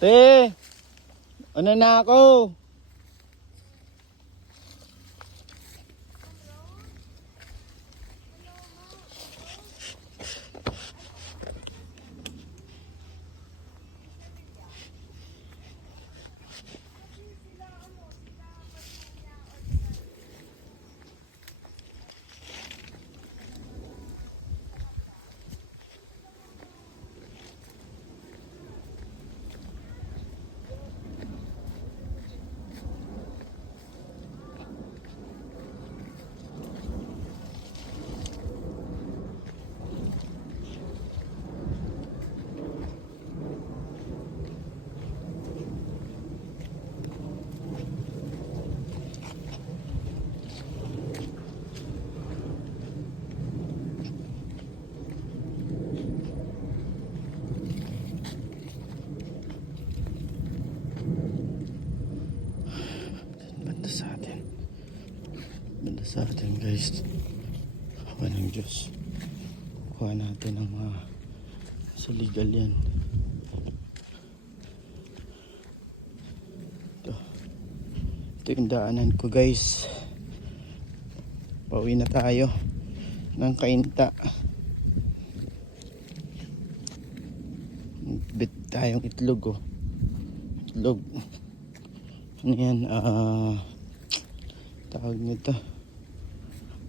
Te, ano na ako? Sa atin guys, awa ng Diyos, kuha natin ang mga sa legal yan. Ito yung daanan ko guys, pauwi na tayo ng Cainta. Bit tayong itlog, oh. Itlog ano yan, tawag nito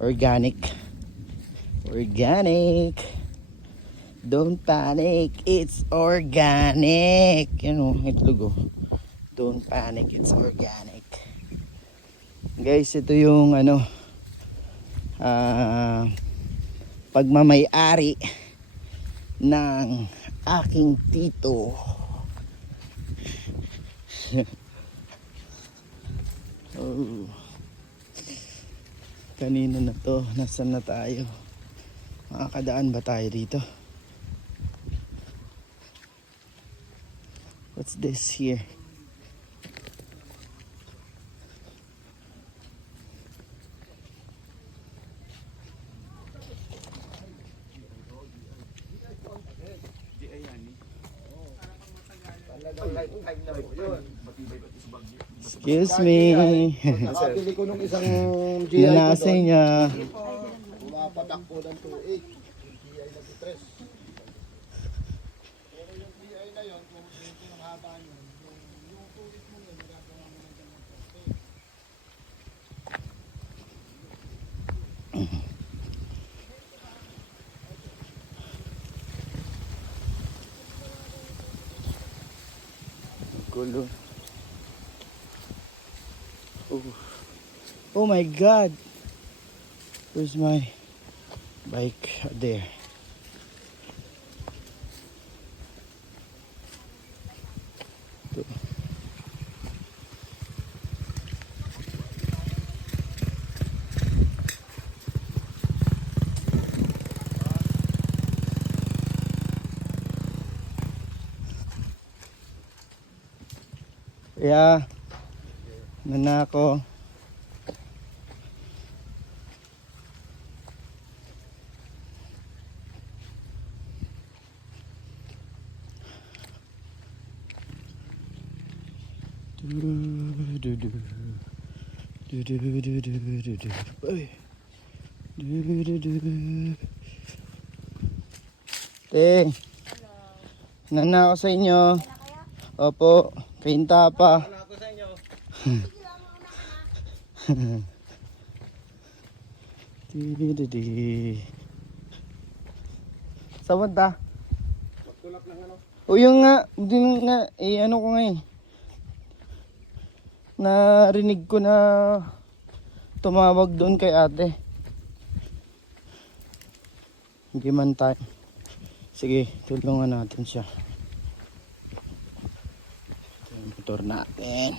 organic. Don't panic, it's organic. Yan o, itlog o. Don't panic, it's organic. Guys, ito yung ano, pagmamay-ari ng aking tito. Oh. Kanina na to, nasaan na tayo? Makakadaan ba tayo dito? What's this here? Excuse me. Nakabili ko nung isang GI Nanasa niya. Pumapatakbo ng 2.8. GI na 3. Pero yung GI na yun, kung ito yung haba nyo, yung 2.8 mo yun, magagawa mo ng ganang poste. Gulo. Oh my God! Where's my bike? There. Ito. Yeah. Na ako. Te, nana ako sa inyo. Opo, Cainta pa. Saan ta? Magtulak lang ano? O yung nga, din nga, ano ko nga eh. Narinig ko na tumawag doon kay ate. Hindi man tayo. Sige, tulungan natin siya. Ito yung motor natin.